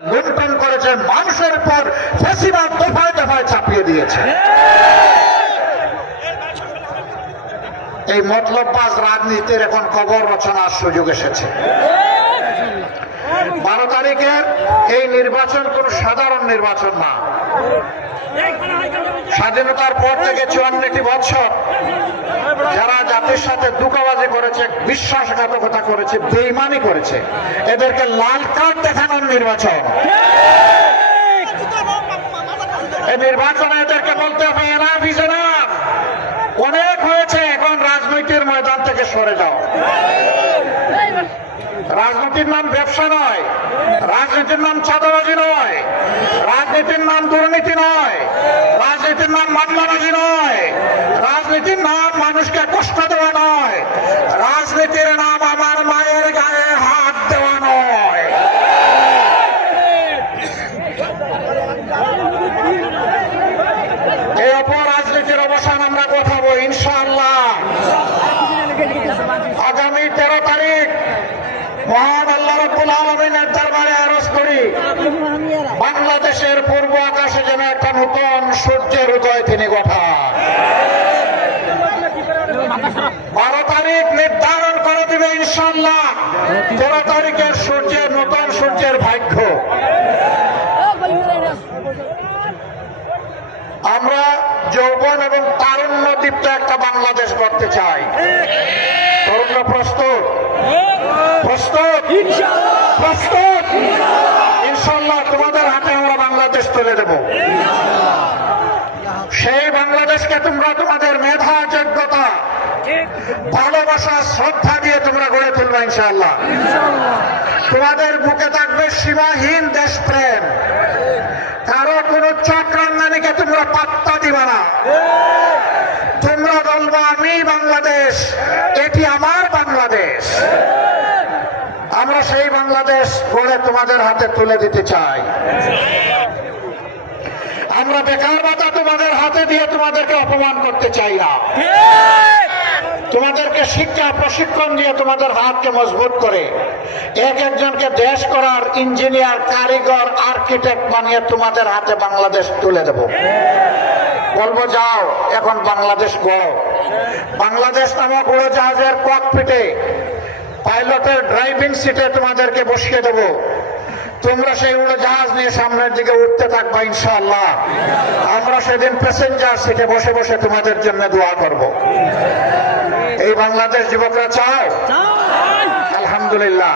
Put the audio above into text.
লুণ্ঠন করেছে, মানুষের পর ফ্যাসিবাদ দফায় দফায় চাপিয়ে দিয়েছে। এই মতলববাজ রাজনীতির এখন কবর রচনার সুযোগ এসেছে। 12 তারিখের এই নির্বাচন কোন সাধারণ নির্বাচন না। স্বাধীনতার পর থেকে 54টি বছর যারা জাতির সাথে ধোঁকাবাজি করেছে, বিশ্বাসঘাতকতা করেছে, বেঈমানি করেছে, এদেরকে লাল কার্ড দেখানোর নির্বাচন। এই নির্বাচনে এদেরকে বলতে হবে এনাফ ইজ এনাফ, অনেক হয়েছে, এখন রাজনৈতিক ময়দান থেকে সরে যাও। রাজনীতির নাম ব্যবসা নয়, রাজনীতির নাম চাঁদাবাজি নয়, রাজনীতির নাম দুর্নীতি নয়, রাজনীতির নাম মামলাবাজি নয়, রাজনীতির নাম মানুষকে কষ্ট দেওয়া নয়, রাজনীতির নাম আমার মায়ের গায়ে হাত দেওয়া নয়। এই অপরাজনীতির অবসান আমরা ঘটাবো ইনশাআল্লাহ। আগামী 13 তারিখ মহান আল্লাহ রাব্বুল আলামিনের দরবারে আরজ করি, বাংলাদেশের পূর্ব আকাশে যেন একটা নতুন সূর্যের উদয় তিনি ঘটান। 12 তারিখ নির্ধারণ করে দিবে ইনশাআল্লাহ 13 তারিখের সূর্যের, নতুন সূর্যের ভাগ্য। আমরা যৌবন এবং তারুণ্য দীপ্ত একটা বাংলাদেশ গড়তে চাই। তরুণরা প্রস্তুত? প্রস্তুত? প্রস্তুত? ইনশাআল্লাহ তোমাদের হাতে আমরা বাংলাদেশ তুলে দেব। সেই বাংলাদেশকে তোমরা তোমাদের মেধা, যোগ্যতা, ভালোবাসা, শ্রদ্ধা দিয়ে তোমরা গড়ে তুলবে ইনশাআল্লাহ। তোমাদের বুকে থাকবে সীমাহীন দেশপ্রেম, কারো কোন চক্রাঙ্গানিকে তোমরা পাত্তা দিবা না। তোমরা বলবো আমি বাংলাদেশ, এটি আমার বাংলাদেশ। আমরা সেই বাংলাদেশ গড়ে তোমাদের হাতে তুলে দিতে চাই। আমরা বেকার ভাতা তোমাদের হাতে দিয়ে তোমাদেরকে অপমান করতে চাই না। তোমাদেরকে শিক্ষা প্রশিক্ষণ দিয়ে তোমাদের হাতকে মজবুত করে এক একজনকে দেশ করার ইঞ্জিনিয়ার, কারিগর, আর্কিটেক্ট বানিয়ে তোমাদের হাতে বাংলাদেশ তুলে দেব। বলবো যাও এখন বাংলাদেশ গড়ো। বাংলাদেশ নামক উড়োজাহাজের ককপিটে পাইলটের ড্রাইভিং সিটে তোমাদেরকে বসিয়ে দেব। তোমরা সেই উড়োজাহাজ নিয়ে সামনের দিকে উঠতে থাকবা ইনশাআল্লাহ। আমরা সেদিন প্যাসেঞ্জার সিটে বসে বসে তোমাদের জন্য দোয়া করব। এই বাংলাদেশ যুবকরা চাও? আলহামদুলিল্লাহ।